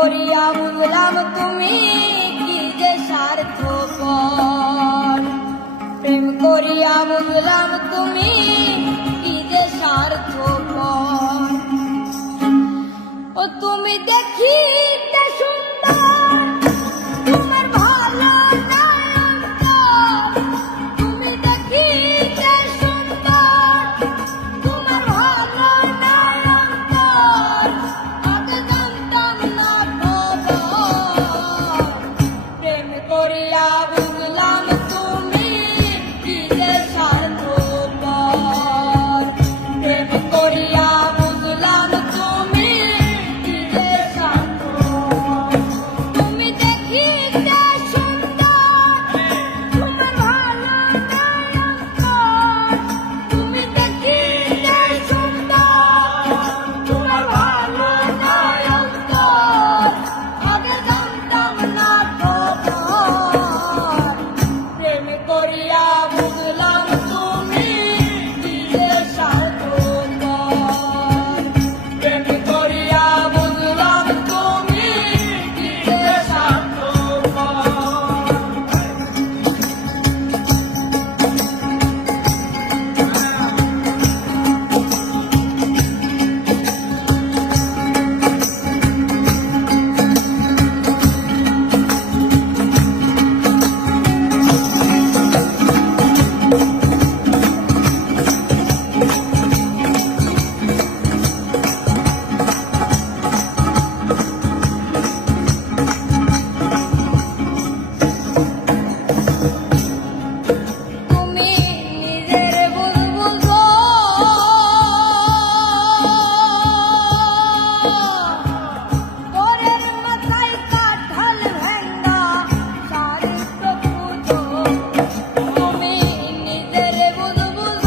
করিয়া বুঝলাম তুমি কি যে স্বার্থপর, প্রেম করিয়া বুঝলাম তুমি কি যে স্বার্থপর। ও তুমি দেখিতে সুন্দর, তোমার ভালো নয়নতল, তুমি দেখিতে সুন্দর, তোমার ভালো নয়নতল, আগে জানতাম না খবর, প্রেম করিয়া বুঝলাম তুমি কি যে স্বার্থপর, প্রেম করিয়া বুঝলাম তুমি কি যে স্বার্থপর। তুমি দেখিতে সুন্দর, তোমার ভালো নয়নতল, তুমি দেখিতে সুন্দর, তোমার ভালো নয়নতল, আগে জানতাম না খবর, প্রেম করিয়া বুঝলাম তুমি কি যে স্বার্থপর, প্রেম করিয়া বুঝলাম তুমি কি যে তুমি নিজের বুঝবুঝ, পরের মাথায় কাঁঠাল ভেঙ্গা চারিত্র পুজো, তুমি নিজের বুঝবুঝ,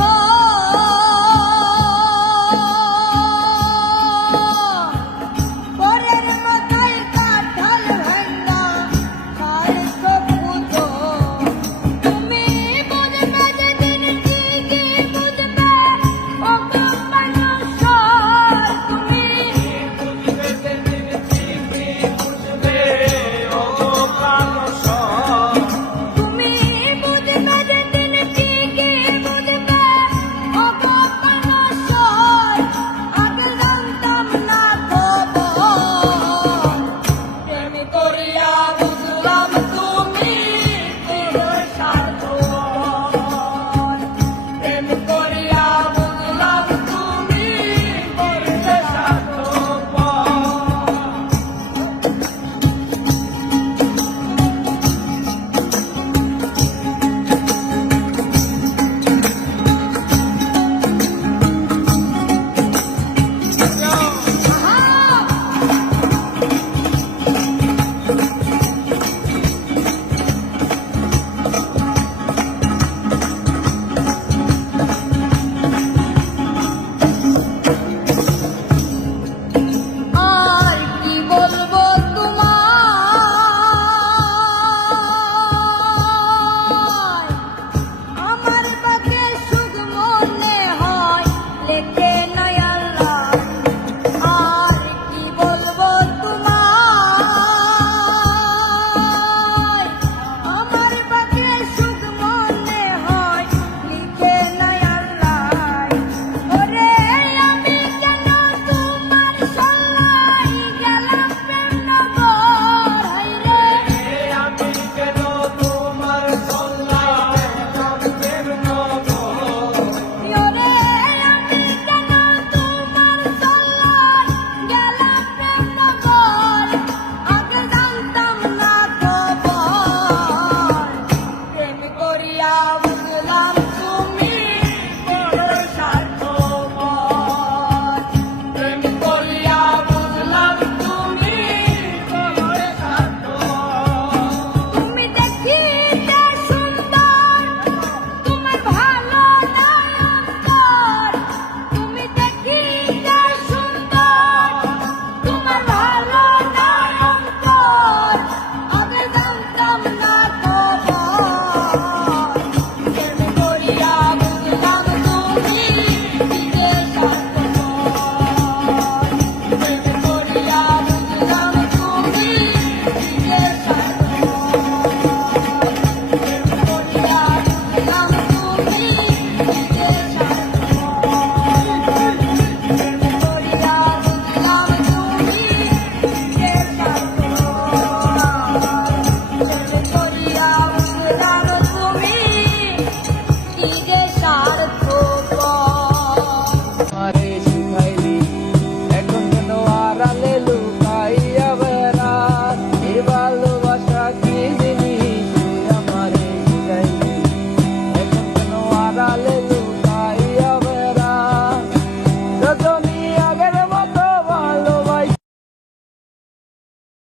পরের মাথায় কাঁঠাল ভেঙ্গা চারিত্র পুজো। তুমি বুঝবে যেদিন ঠিকই বুঝবে ও গো মানুষর, তুমি বুঝবে যেদিন ঠিকই বুঝবে ওগো প্রাণসর। তুমি বুঝবে যেদিন ঠিকই বুঝবে ও গো মানুষর, আগে জানতাম না খবর, প্রেম করিয়া বুঝলাম তুমি কি যে স্বার্থপর, প্রেম করিয়া বুঝলাম তুমি কি যে স্বার্থপর। আর কি বলবো তোমায়, আমার বাকে সুখ মনে হয় লেখে নয় আল্লাহ। আর কি বলবো তোমায়, আমার বাকে সুখ মনে হয় লিখে নয় আল্লাহ। ওরে আমি কেন তোমার সল্লাই গেলাম প্রেম নগর, হায়রে আমি কেন তোমার সল্লায় গেলাম প্রেম নগর। ওরে আমি কেন তোমার সল্লাই গেলাম প্রেম নগর, আগে জানতাম না খবর, প্রেম করিয়া বুঝলাম তুমি বড় স্বার্থপর, প্রেম করিয়া বুঝলাম তুমি বড় স্বার্থপর। তুমি দেখিতে সুন্দর, তোমার ভালো নয়নতল, তুমি দেখিতে সুন্দর, তোমার ভালো নয়নতল, আগে জানতাম না খবর, কি যে